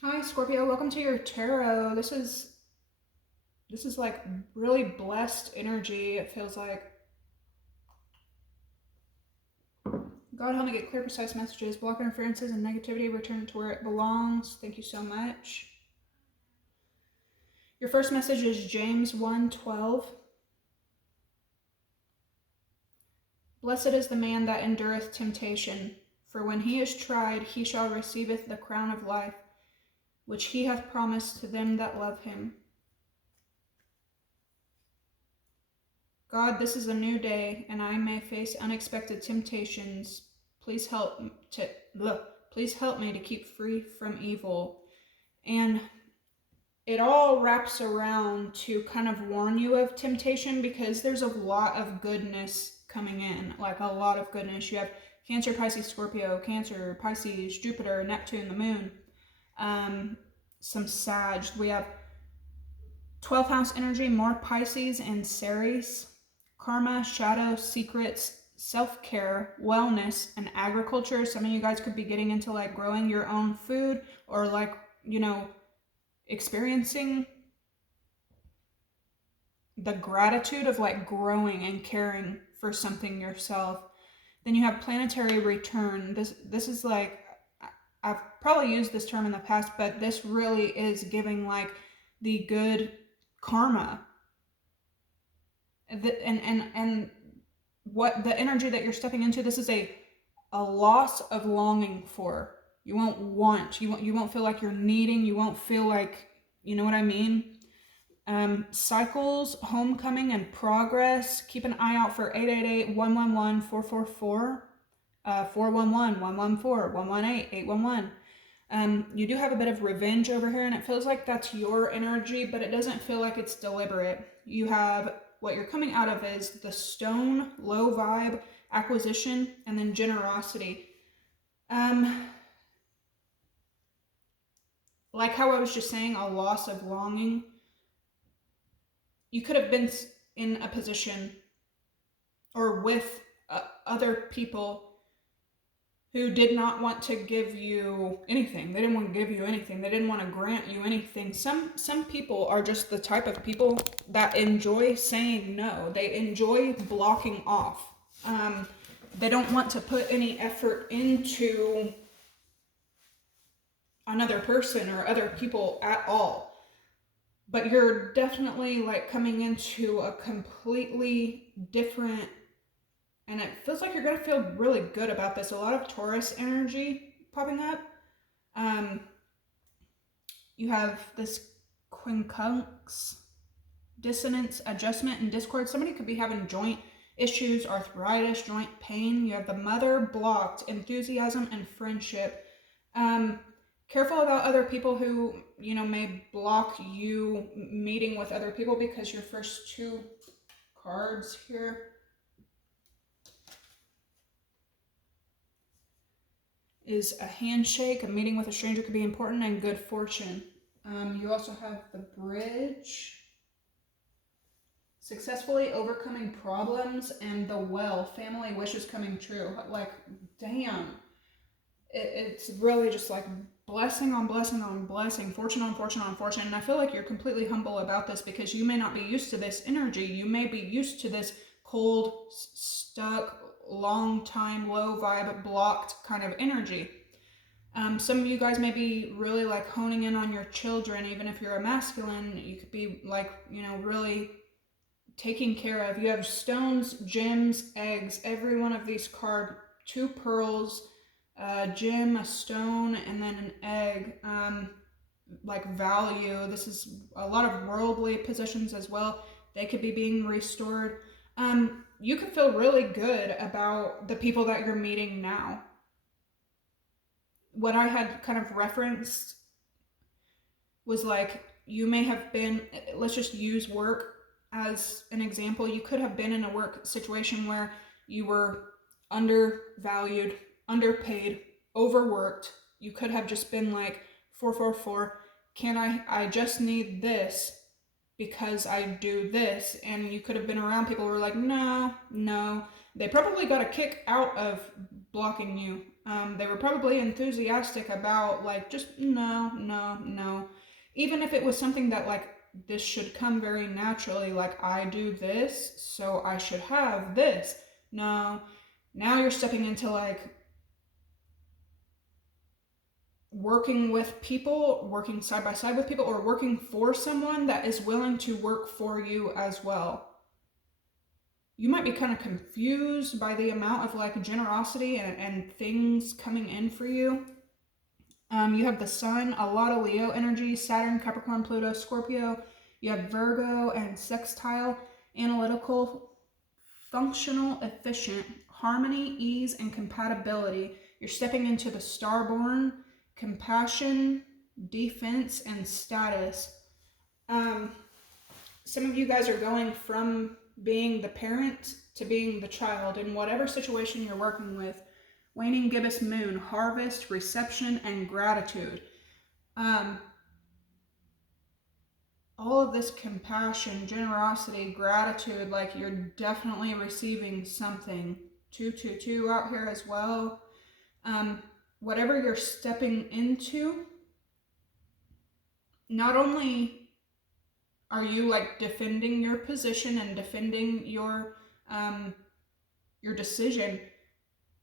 Hi Scorpio, welcome to your tarot. This is like really blessed energy. It feels like God help me get clear, precise messages, block interferences and negativity, return it to where it belongs. Thank you so much. Your first message is James 1:12. Blessed is the man that endureth temptation, for when he is tried, he shall receiveth the crown of life, which he hath promised to them that love him. God, this is a new day, and I may face unexpected temptations. Please help me to keep free from evil. And it all wraps around to kind of warn you of temptation, because there's a lot of goodness coming in, like a lot of goodness. You have Cancer, Pisces, Scorpio, Cancer, Pisces, Jupiter, Neptune, the moon, some Sag. We have 12th house energy, more Pisces and Aries. Karma, shadow, secrets, self-care, wellness, and agriculture. Some of you guys could be getting into like growing your own food, or like, experiencing the gratitude of like growing and caring for something yourself. Then you have planetary return. This is like, I've probably used this term in the past, but this really is giving like the good karma. And what the energy that you're stepping into, this is a loss of longing for. You won't feel like you're needing, you won't feel like, you know what I mean? Cycles, homecoming, and progress. Keep an eye out for 888-111-444, 411-114-118-811. You do have a bit of revenge over here, and it feels like that's your energy, but it doesn't feel like it's deliberate. You have, what you're coming out of is the stone, low vibe, acquisition, and then generosity. Like how I was just saying, a loss of longing. You could have been in a position or with other people who did not want to give you anything. They didn't want to give you anything. They didn't want to grant you anything. Some people are just the type of people that enjoy saying no. They enjoy blocking off. They don't want to put any effort into another person or other people at all. But you're definitely like coming into a completely different, and it feels like you're going to feel really good about this. A lot of Taurus energy popping up. You have this quincunx, dissonance, adjustment, and discord. Somebody could be having joint issues, arthritis, joint pain. You have the mother blocked, enthusiasm, and friendship. Careful about other people who, may block you meeting with other people, because your first two cards here is a handshake. A meeting with a stranger could be important, and good fortune. You also have the bridge, successfully overcoming problems, and the well, family wishes coming true. Like, damn. It's really just like blessing on blessing on blessing, fortune on fortune on fortune. And I feel like you're completely humble about this, because you may not be used to this energy. You may be used to this cold, stuck, long time, low vibe, blocked kind of energy. Some of you guys may be really like honing in on your children. Even if you're a masculine, you could be like, really taking care of. You have stones, gems, eggs. Every one of these cards, 2 pearls, a gem, a stone, and then an egg. Like value. This is a lot of worldly possessions as well. They could be being restored. You could feel really good about the people that you're meeting now. What I had kind of referenced was like, you may have been, let's just use work as an example. You could have been in a work situation where you were undervalued, underpaid, overworked. You could have just been like, 444, I just need this because I do this. And you could have been around people who were like, no. They probably got a kick out of blocking you. They were probably enthusiastic about like, just no, no, no. Even if it was something that like, this should come very naturally, like I do this, so I should have this. No, now you're stepping into like working with people, working side by side with people, or working for someone that is willing to work for you as well. You might be kind of confused by the amount of like generosity and things coming in for you. You have the sun, a lot of Leo energy, Saturn, Capricorn, Pluto, Scorpio. You have Virgo and sextile, analytical, functional, efficient, harmony, ease, and compatibility. You're stepping into the starborn, compassion, defense, and status. Some of you guys are going from being the parent to being the child in whatever situation you're working with. Waning gibbous moon, harvest, reception, and gratitude. All of this compassion, generosity, gratitude, like you're definitely receiving something. 222 out here as well. Whatever you're stepping into, not only are you like defending your position and defending your decision,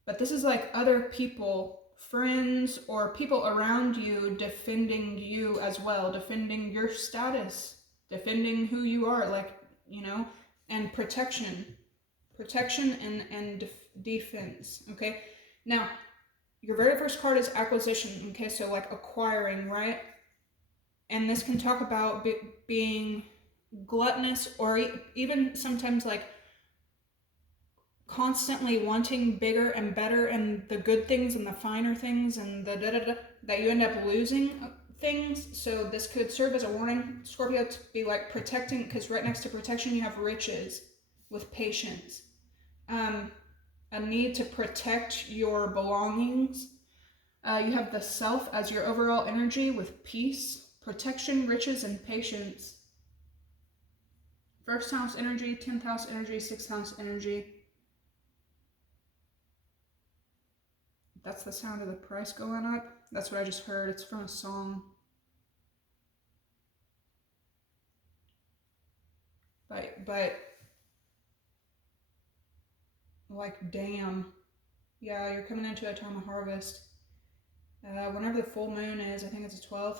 but this is like other people, friends or people around you defending you as well, defending your status, defending who you are, like, you know, and protection and defense. Okay, now your very first card is acquisition. Okay, so like acquiring, right? And this can talk about being gluttonous, or even sometimes like constantly wanting bigger and better and the good things and the finer things and the that you end up losing things. So this could serve as a warning, Scorpio, to be like protecting, because right next to protection you have riches with patience. A need to protect your belongings. You have the self as your overall energy with peace, protection, riches, and patience. First house energy, 10th house energy, 6th house energy. That's the sound of the price going up. That's what I just heard. It's from a song. But like, damn. Yeah, you're coming into a time of harvest. Whenever the full moon is, I think it's the 12th,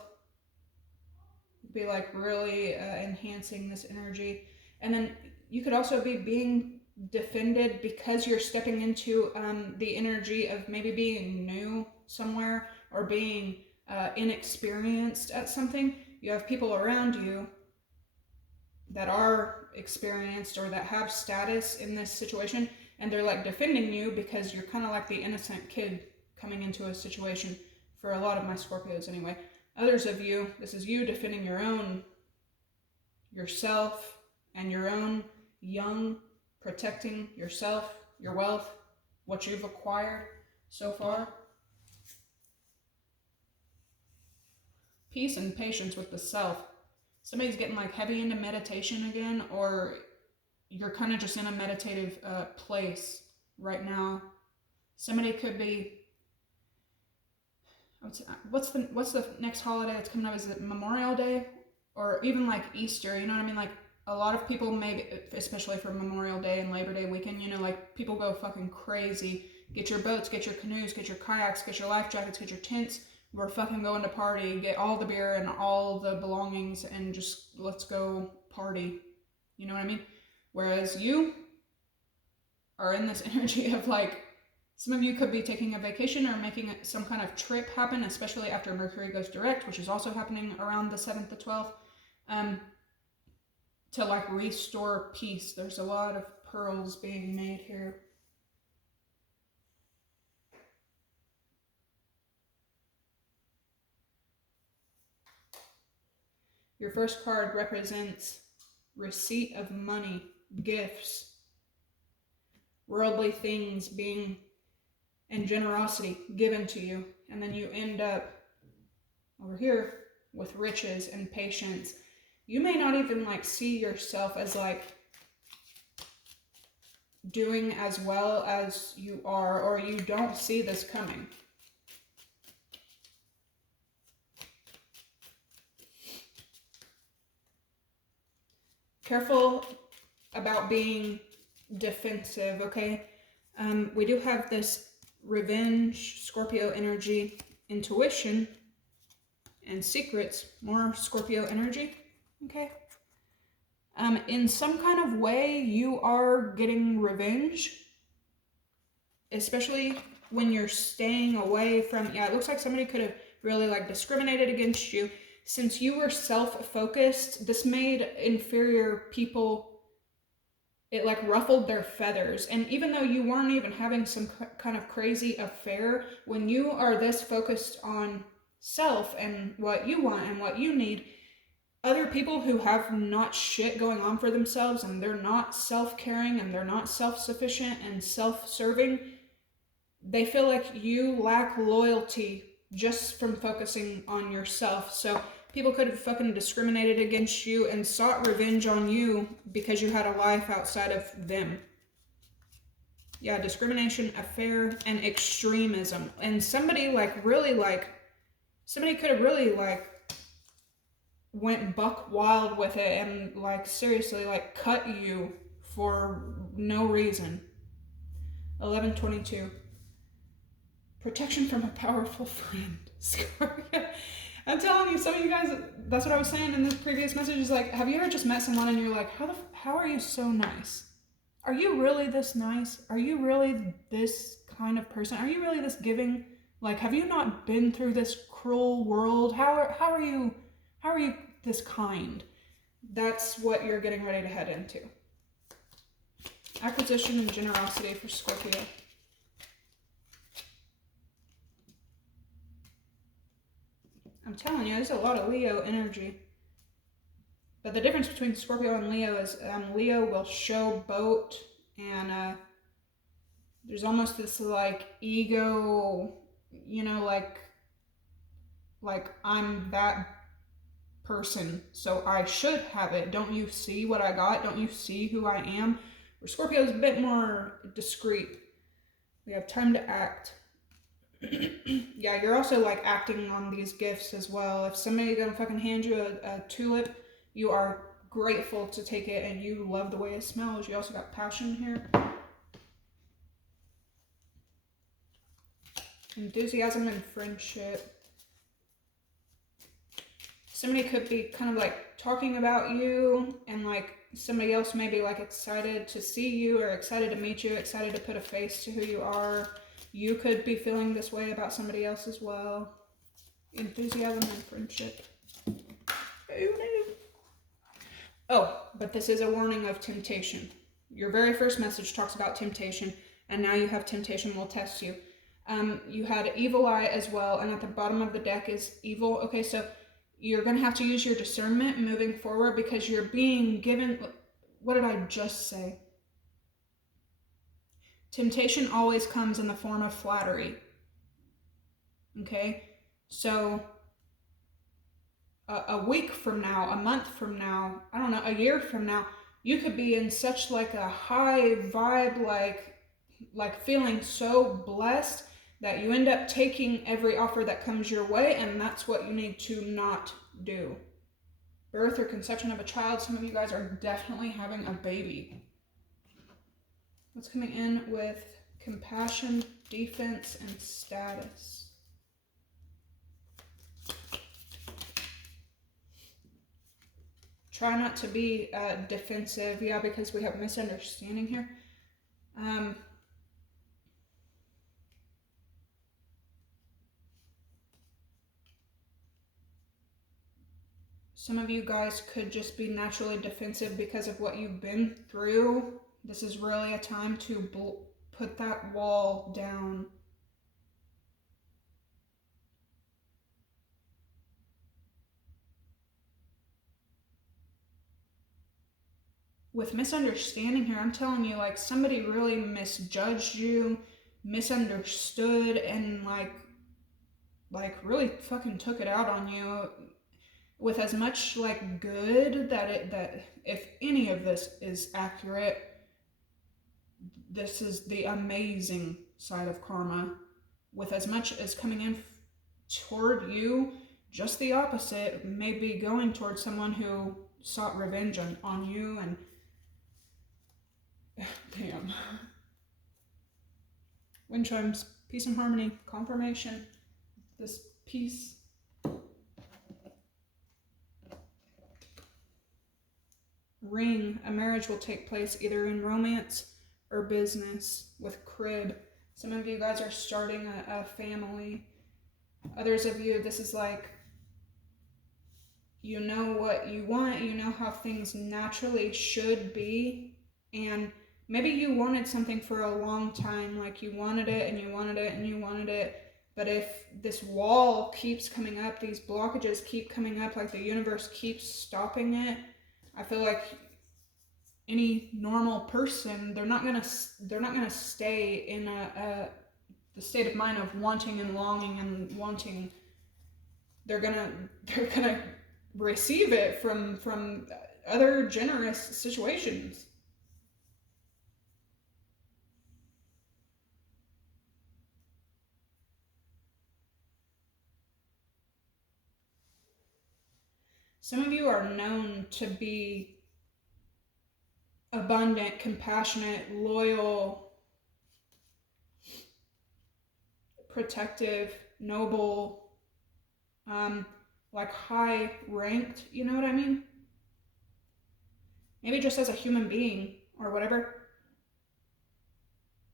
be like really enhancing this energy. And then you could also be being defended because you're stepping into the energy of maybe being new somewhere or being inexperienced at something. You have people around you that are experienced or that have status in this situation, and they're like defending you because you're kind of like the innocent kid coming into a situation, for a lot of my Scorpios anyway. Others of you, this is you defending yourself and your own young, protecting yourself, your wealth, what you've acquired so far. Peace and patience with the self. Somebody's getting like heavy into meditation again, or you're kind of just in a meditative place right now. Somebody could be, what's the next holiday that's coming up? Is it Memorial Day? Or even like Easter, you know what I mean? Like a lot of people, maybe, especially for Memorial Day and Labor Day weekend, you know, like people go fucking crazy. Get your boats, get your canoes, get your kayaks, get your life jackets, get your tents. We're fucking going to party. Get all the beer and all the belongings and just let's go party. You know what I mean? Whereas you are in this energy of like, some of you could be taking a vacation or making some kind of trip happen, especially after Mercury goes direct, which is also happening around the 7th to 12th, to like restore peace. There's a lot of pearls being made here. Your first card represents receipt of money, gifts, worldly things being, and generosity given to you. And then you end up over here with riches and patience. You may not even like see yourself as like doing as well as you are, or you don't see this coming. careful about being defensive, okay? We do have this revenge, Scorpio energy, intuition, and secrets, more Scorpio energy, okay? In some kind of way, you are getting revenge, especially when you're staying away from, yeah, it looks like somebody could have really like discriminated against you. Since you were self-focused, this made inferior people, it like ruffled their feathers. And even though you weren't even having some kind of crazy affair, when you are this focused on self and what you want and what you need, other people who have not shit going on for themselves and they're not self-caring and they're not self-sufficient and self-serving, they feel like you lack loyalty just from focusing on yourself. So people could have fucking discriminated against you and sought revenge on you because you had a life outside of them. Yeah, discrimination, affair, and extremism. And somebody like really like, somebody could have really like went buck wild with it and like seriously like cut you for no reason. 1122. Protection from a powerful friend. Scorpio. I'm telling you, some of you guys, that's what I was saying in this previous message, is like, have you ever just met someone and you're like, how are you so nice? Are you really this nice? Are you really this kind of person? Are you really this giving? Like, have you not been through this cruel world? How are you this kind? That's what you're getting ready to head into. Acquisition and generosity for Scorpio. I'm telling you, there's a lot of Leo energy. But the difference between Scorpio and Leo is Leo will showboat, and there's almost this like ego, you know, like I'm that person, so I should have it. Don't you see what I got? Don't you see who I am? Where Scorpio is a bit more discreet. We have time to act. Yeah, you're also like acting on these gifts as well. If somebody's gonna fucking hand you a tulip, you are grateful to take it and you love the way it smells. You also got passion here. Enthusiasm and friendship. Somebody could be kind of like talking about you, and like somebody else may be like excited to see you or excited to meet you, excited to put a face to who you are. You could be feeling this way about somebody else as well. Enthusiasm and friendship. Oh, but this is a warning of temptation. Your very first message talks about temptation, and now you have temptation will test you. You had evil eye as well, and at the bottom of the deck is evil. Okay, so you're going to have to use your discernment moving forward because you're being given, what did I just say? Temptation always comes in the form of flattery. Okay, so a week from now, a month from now, I don't know, a year from now, you could be in such like a high vibe, like feeling so blessed that you end up taking every offer that comes your way, and that's what you need to not do. Birth or conception of a child, some of you guys are definitely having a baby. What's coming in with compassion, defense, and status? Try not to be defensive, yeah, because we have misunderstanding here. Some of you guys could just be naturally defensive because of what you've been through. This is really a time to put that wall down. With misunderstanding here, I'm telling you, like somebody really misjudged you, misunderstood, and like really fucking took it out on you with as much like good that if any of this is accurate, this is the amazing side of karma. With as much as coming in toward you, just the opposite may be going towards someone who sought revenge on you, and damn. Wind chimes, peace and harmony, confirmation, this peace. Ring, a marriage will take place either in romance or business with crib. Some of you guys are starting a family. Others of you, this is like, you know what you want, you know how things naturally should be, and maybe you wanted something for a long time, like you wanted it and you wanted it and you wanted it, but if this wall keeps coming up, these blockages keep coming up, like the universe keeps stopping it, I feel like any normal person, they're not gonna stay in the state of mind of wanting and longing and wanting. They're gonna receive it from other generous situations. Some of you are known to be abundant, compassionate, loyal, protective, noble, like high ranked, you know what I mean? Maybe just as a human being or whatever.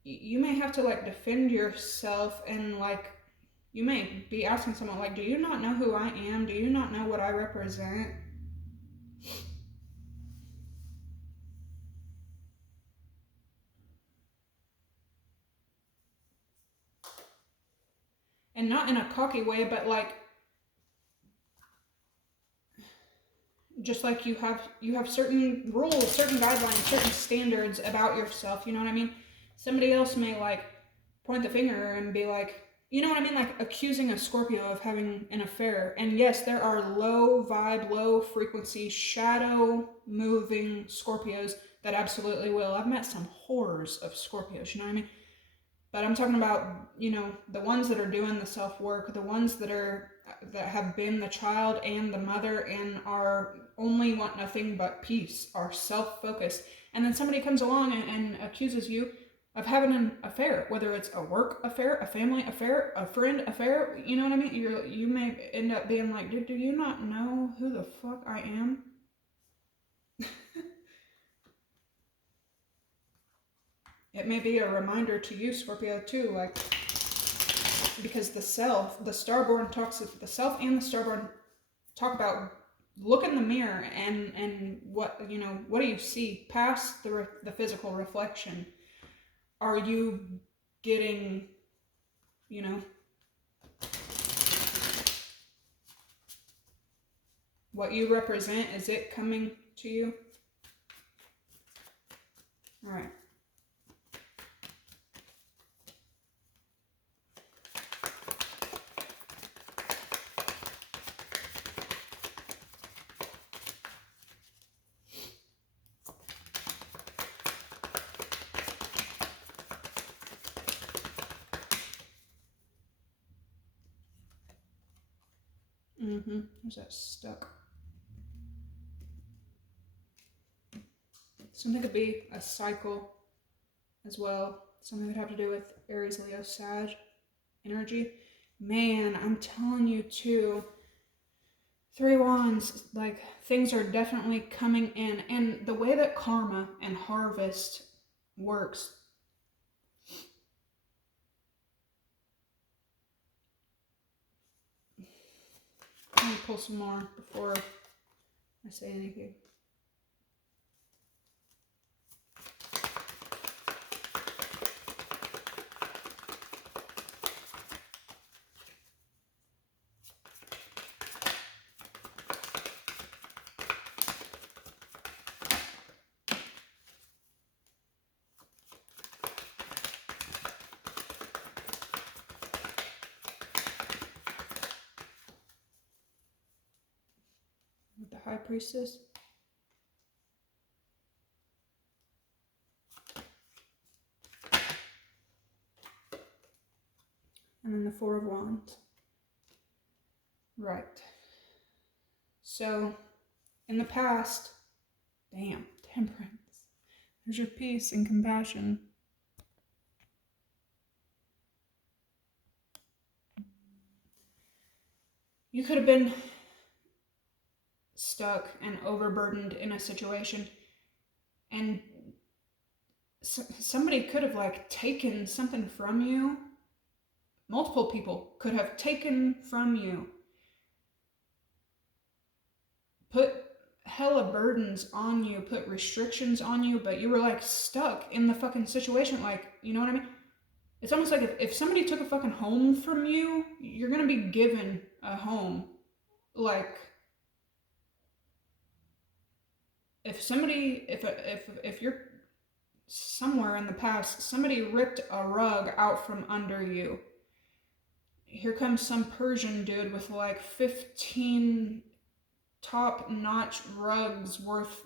You may have to like defend yourself, and like you may be asking someone like, do you not know who I am? Do you not know what I represent? And not in a cocky way, but like, just like you have certain rules, certain guidelines, certain standards about yourself, you know what I mean? Somebody else may like point the finger and be like, you know what I mean? Like accusing a Scorpio of having an affair. And yes, there are low vibe, low frequency, shadow moving Scorpios that absolutely will. I've met some horrors of Scorpios, you know what I mean? But I'm talking about, you know, the ones that are doing the self-work, the ones that have been the child and the mother and are only want nothing but peace, are self-focused. And then somebody comes along and accuses you of having an affair, whether it's a work affair, a family affair, a friend affair, you know what I mean? You may end up being like, dude, do you not know who the fuck I am? It may be a reminder to you, Scorpio, too, like, because the self and the starborn talk about look in the mirror and what, you know, what do you see past the physical reflection? Are you getting, you know, what you represent? Is it coming to you? All right. Where's that stuck? Something could be a cycle as well. Something would have to do with Aries, Leo, Sag energy. Man, I'm telling you too. 3 Wands, like things are definitely coming in. And the way that karma and harvest works. Let me pull some more before I say anything. The High Priestess. And then the 4 of Wands. Right. So, in the past. Damn, temperance. There's your peace and compassion. You could have been stuck and overburdened in a situation, and somebody could have like taken something from you. Multiple people could have taken from you, put hella burdens on you, put restrictions on you, but you were like stuck in the fucking situation. Like, you know what I mean? It's almost like if somebody took a fucking home from you, you're gonna be given a home. Like, if you're somewhere in the past, somebody ripped a rug out from under you. Here comes some Persian dude with like 15 top-notch rugs worth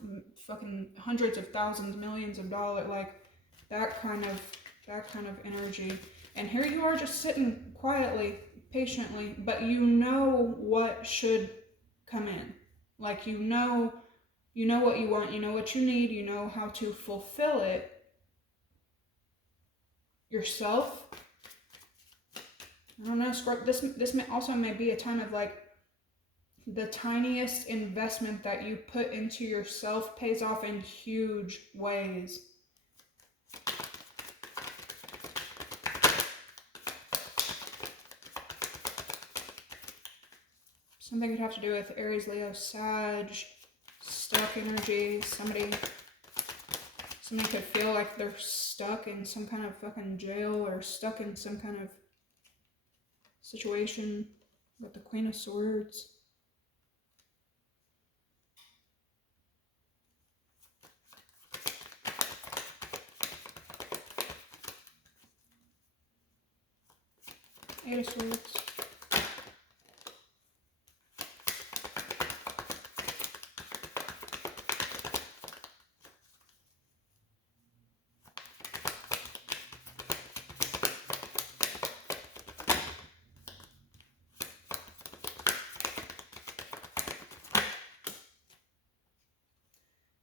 fucking hundreds of thousands, millions of dollars, like that kind of energy. And here you are just sitting quietly, patiently, but you know what should come in. Like, you know what you want, you know what you need, you know how to fulfill it yourself. I don't know, Scorpio, this may also may be a time of like the tiniest investment that you put into yourself pays off in huge ways. Something could have to do with Aries, Leo, Sag, stuck energy. Somebody could feel like they're stuck in some kind of fucking jail or stuck in some kind of situation with the Queen of Swords. Eight of Swords.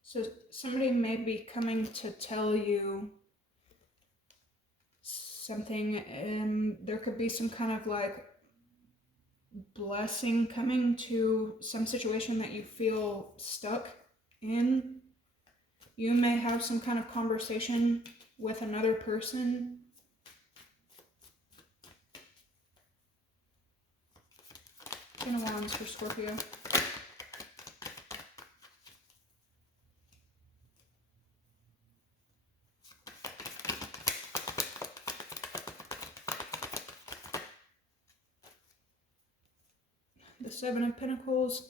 So somebody may be coming to tell you something, and there could be some kind of like blessing coming to some situation that you feel stuck in. You may have some kind of conversation with another person. Ten of Wands for Scorpio. The Seven of Pentacles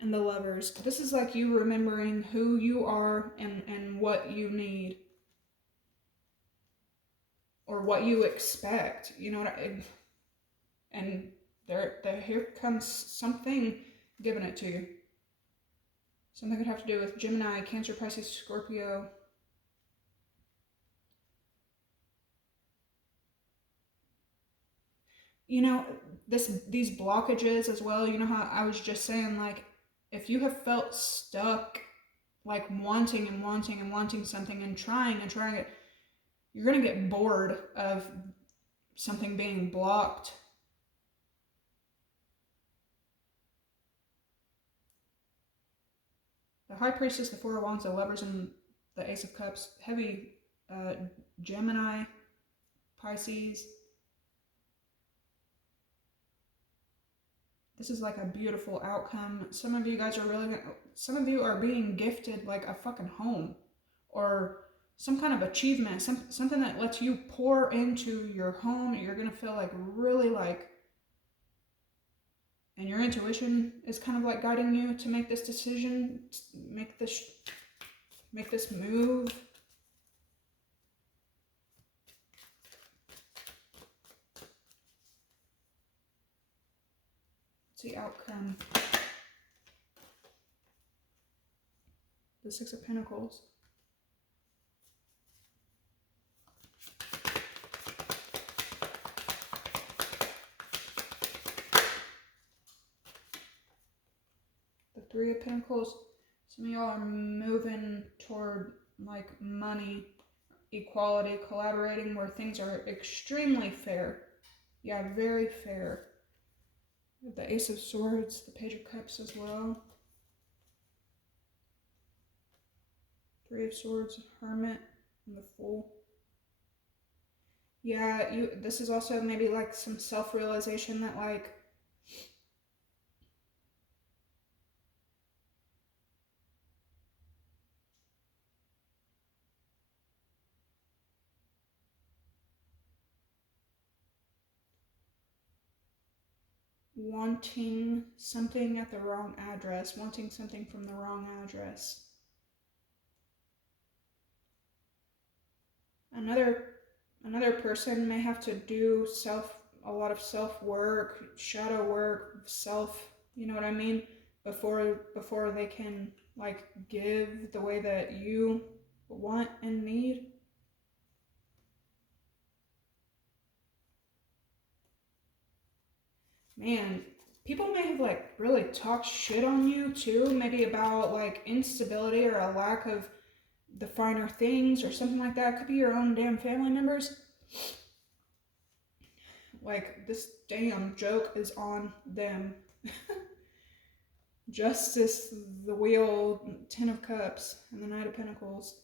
and the Lovers. This is like you remembering who you are and what you need. Or what you expect. You know what and here comes something giving it to you. Something could have to do with Gemini, Cancer, Pisces, Scorpio. You know, these blockages as well, you know how I was just saying, like, if you have felt stuck, like wanting something and trying it, you're going to get bored of something being blocked. The High Priestess, the Four of Wands, the Lovers, and the Ace of Cups. Heavy Gemini, Pisces. This is like a beautiful outcome. Some of you guys are some of you are being gifted like a fucking home or some kind of achievement, something that lets you pour into your home. You're going to feel like really like, and your intuition is kind of like guiding you to make this decision, make this move. The outcome. The Six of Pentacles. The Three of Pentacles. Some of y'all are moving toward like money, equality, collaborating where things are extremely fair. Yeah, very fair. The Ace of Swords, the Page of Cups as well. Three of Swords, Hermit, and the Fool. Yeah, this is also maybe like some self-realization that like wanting something at the wrong address, wanting something from the wrong address. Another person may have to do a lot of self-work, shadow work, you know what I mean, before they can like give the way that you want and need. Man, people may have like really talked shit on you too, maybe about like instability or a lack of the finer things or something like that. It could be your own damn family members. Like, this damn joke is on them. Justice, the Wheel, Ten of Cups, and the Knight of Pentacles.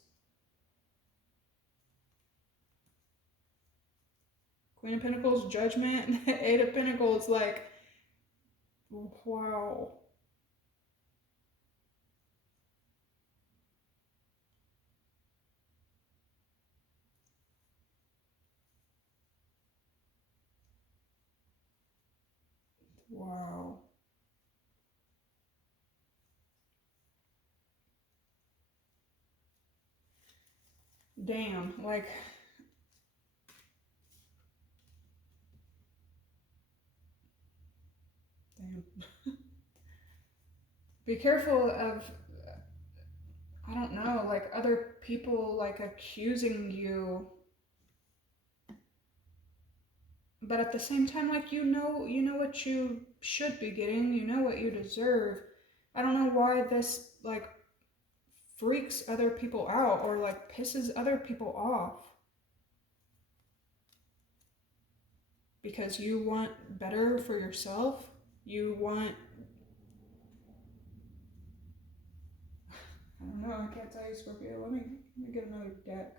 Queen of Pentacles, Judgment, Eight of Pentacles, like, wow. Wow. Damn, like, damn. Be careful of, I don't know, like other people like accusing you, but at the same time, like you know what you should be getting, you know what you deserve. I don't know why this like freaks other people out or like pisses other people off. Because you want better for yourself. You want, I don't know, I can't tell you, Scorpio. Let me get another deck.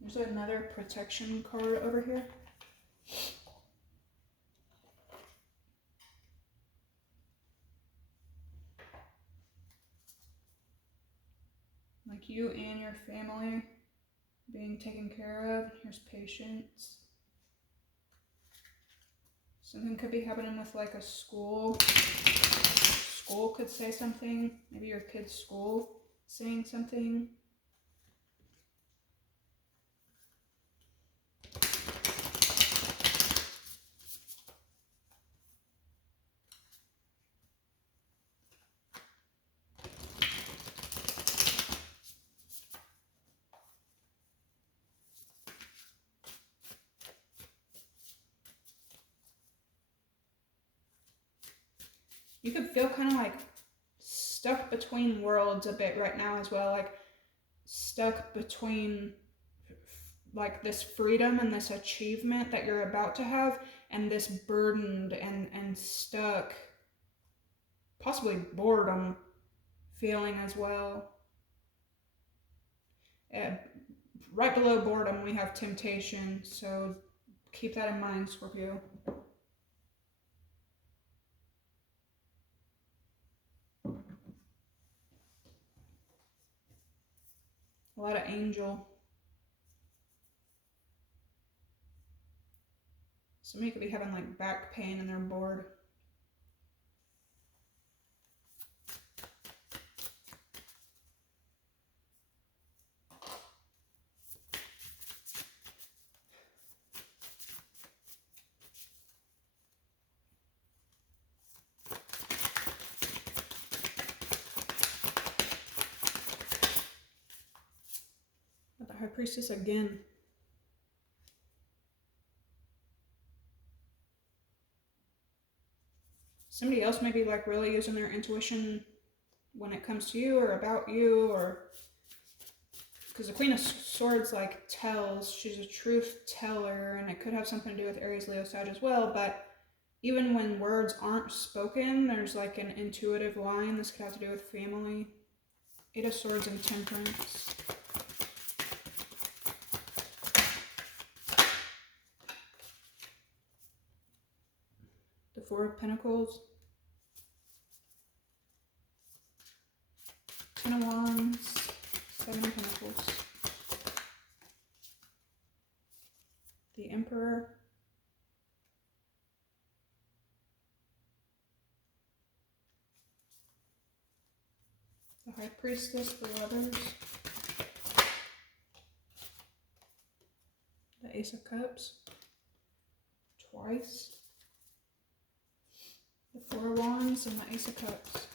There's another protection card over here. Like you and your family being taken care of. Here's patience. Something could be happening with like a school. School could say something. Maybe your kid's school saying something. You could feel kind of like stuck between worlds a bit right now as well, like stuck between like this freedom and this achievement that you're about to have and this burdened and stuck, possibly boredom feeling as well. Right below boredom we have temptation, so keep that in mind, Scorpio. A lot of angel. Somebody could be having like back pain and they're bored. Priestess again. Somebody else may be like really using their intuition when it comes to you or about you, or because the Queen of Swords like tells, she's a truth teller, and it could have something to do with Aries, Leo, Sag as well. But even when words aren't spoken, there's like an intuitive line. This could have to do with family. Eight of Swords and Temperance. The Four of Pentacles. Ten of Wands. Seven of Pentacles. The Emperor. The High Priestess, the Lovers. The Ace of Cups. Twice. The Four of Wands and the Ace of Cups.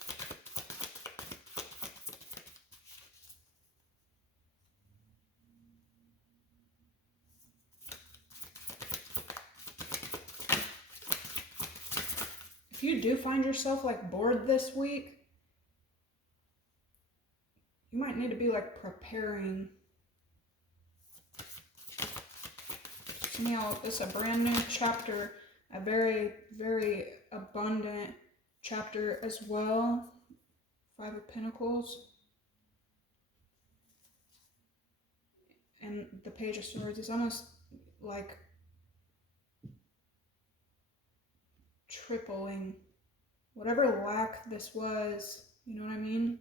If you do find yourself like bored this week, you might need to be like preparing. Some of y'all, it's a brand new chapter, a very, very abundant chapter as well. Five of Pentacles. And the Page of Swords is almost like tripling whatever lack this was, you know what I mean?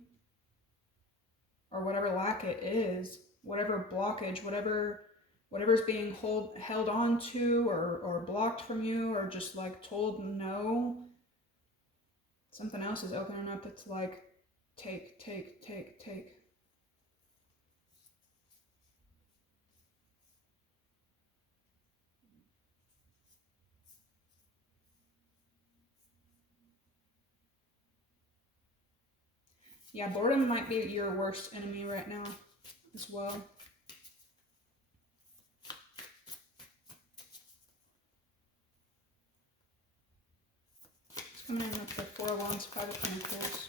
Or whatever lack it is, whatever blockage, whatever's being held on to or blocked from you, or just like told no, something else is opening up. It's like take. Yeah, boredom might be your worst enemy right now as well. It's coming in with the Four of Wands, Five of Pentacles.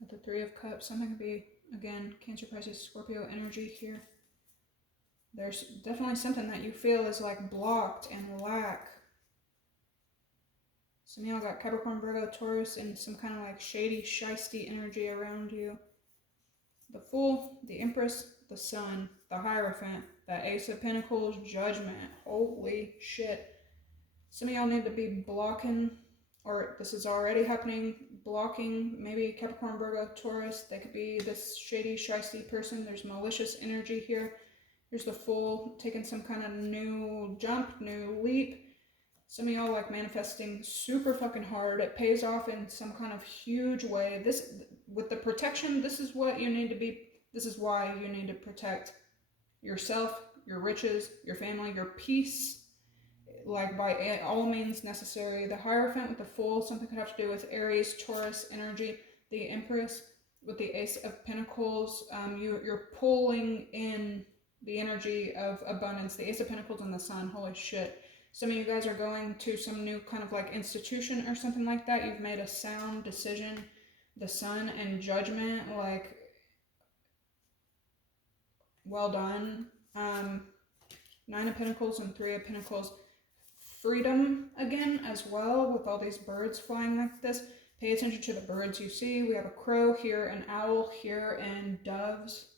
With the Three of Cups, something could be, again, Cancer, Pisces, Scorpio energy here. There's definitely something that you feel is like blocked and lack. Some of y'all got Capricorn, Virgo, Taurus, and some kind of like shady, shisty energy around you. The Fool, the Empress, the Sun, the Hierophant, the Ace of Pentacles, Judgment. Holy shit. Some of y'all need to be blocking, or this is already happening, blocking maybe Capricorn, Virgo, Taurus. They could be this shady, shisty person. There's malicious energy here. Here's the Fool taking some kind of new jump, new leap. Some of y'all like manifesting super fucking hard. It pays off in some kind of huge way. This, with the protection, this is what you need to be. This is why you need to protect yourself, your riches, your family, your peace, like by all means necessary. The Hierophant with the Fool, something could have to do with Aries, Taurus energy. The Empress with the Ace of Pentacles, you're pulling in the energy of abundance. The Ace of Pentacles and the Sun, holy shit. Some of you guys are going to some new kind of like institution or something like that. You've made a sound decision. The Sun and Judgment, like, well done. Nine of Pentacles and Three of Pentacles. Freedom again as well, with all these birds flying like this. Pay attention to the birds you see. We have a crow here, an owl here, and doves.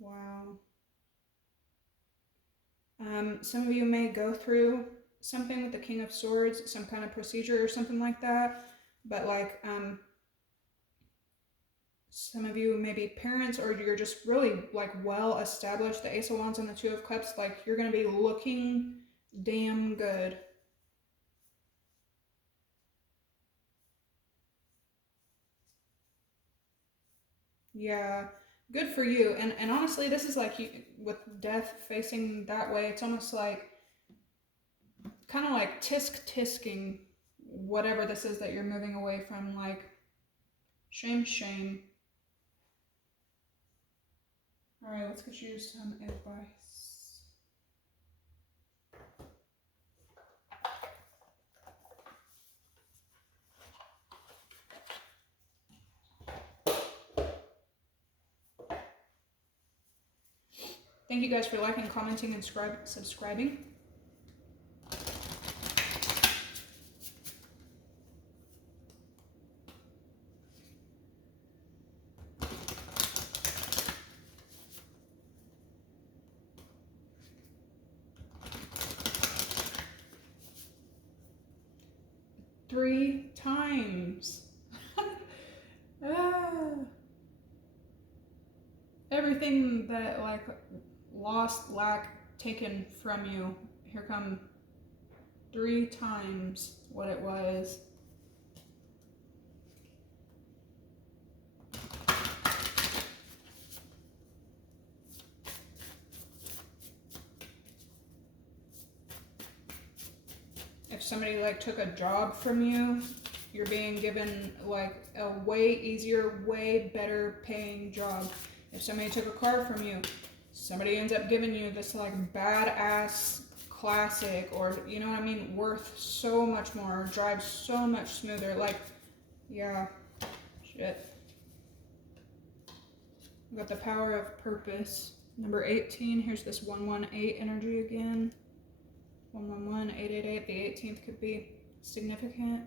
Wow. Some of you may go through something with the King of Swords, some kind of procedure or something like that. But like, some of you may be parents, or you're just really like well established. The Ace of Wands and the Two of Cups, like you're going to be looking damn good. Yeah. good for you. And honestly, this is like you, with death facing that way, it's almost like kind of like tisking whatever this is that you're moving away from. Like, shame. All right, let's get you some advice. Thank you guys for liking, commenting, and subscribing. Three times. Everything that like lost, lack, taken from you. Here come 3 times what it was. If somebody like took a job from you, you're being given like a way easier, way better paying job. If somebody took a car from you, somebody ends up giving you this like badass classic, or you know what I mean, worth so much more, drives so much smoother. Like, yeah, shit. We got the power of purpose. Number 18, here's this 118 energy again. 111, 888, the 18th could be significant.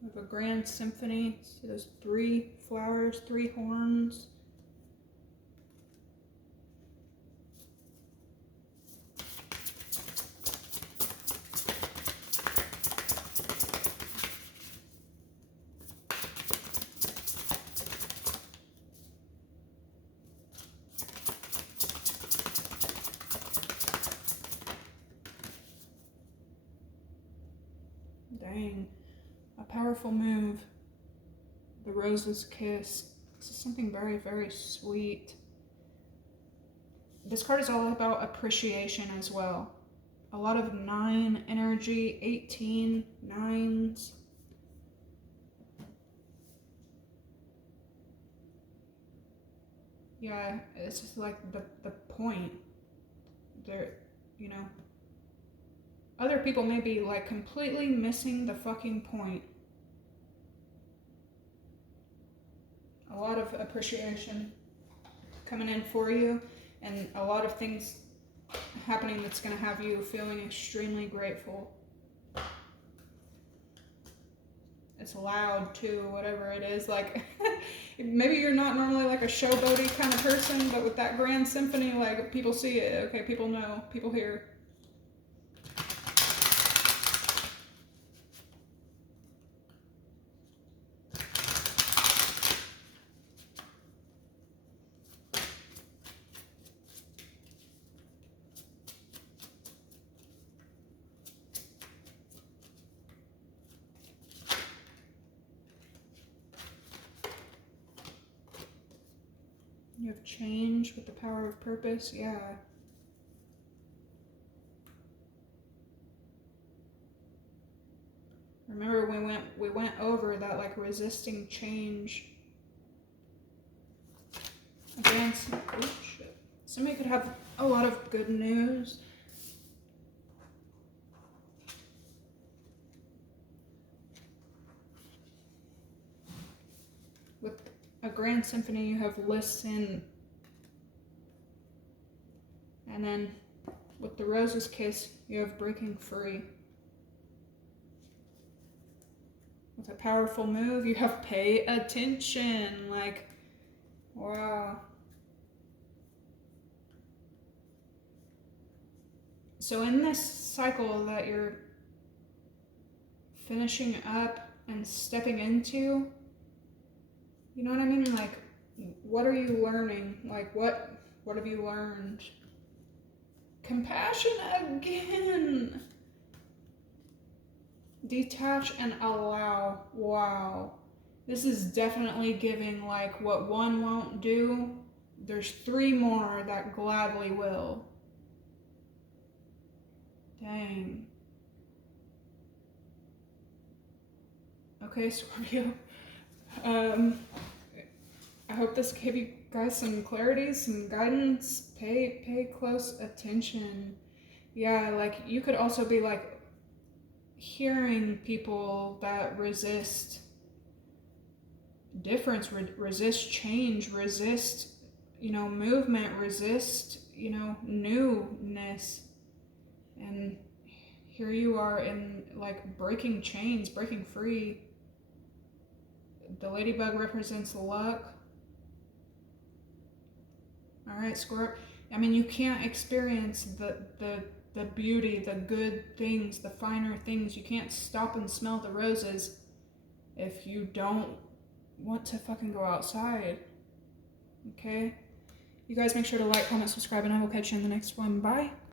We have a grand symphony. See those 3 flowers, 3 horns. Dang. A powerful move. The rose's kiss. This is something very, very sweet. This card is all about appreciation as well. A lot of 9 energy, 18, 9s. Yeah, it's just like the point. There, you know. Other people may be like completely missing the fucking point. A lot of appreciation coming in for you, and a lot of things happening that's going to have you feeling extremely grateful. It's loud too, whatever it is. Like, maybe you're not normally like a showboaty kind of person, but with that grand symphony, like, people see it. Okay, people know, people hear. You have change with the power of purpose, yeah. Remember we went over that like resisting change. Again, oh shit. Somebody could have a lot of good news. With a grand symphony, you have listen. And then with the rose's kiss, you have breaking free. With a powerful move, you have pay attention. Like, wow. So in this cycle that you're finishing up and stepping into, you know what I mean? Like, what are you learning? Like, what have you learned? Compassion again. Detach and allow. Wow. This is definitely giving like what one won't do. There's 3 more that gladly will. Dang. Okay, Scorpio. I hope this gave you guys some clarity, some guidance. Pay close attention. Yeah, like you could also be like hearing people that resist difference, resist change, resist, movement, resist, newness. And here you are in like breaking chains, breaking free. The ladybug represents luck. All right, Scorp. I mean, you can't experience the beauty, the good things, the finer things. You can't stop and smell the roses if you don't want to fucking go outside. Okay? You guys make sure to like, comment, subscribe, and I will catch you in the next one. Bye.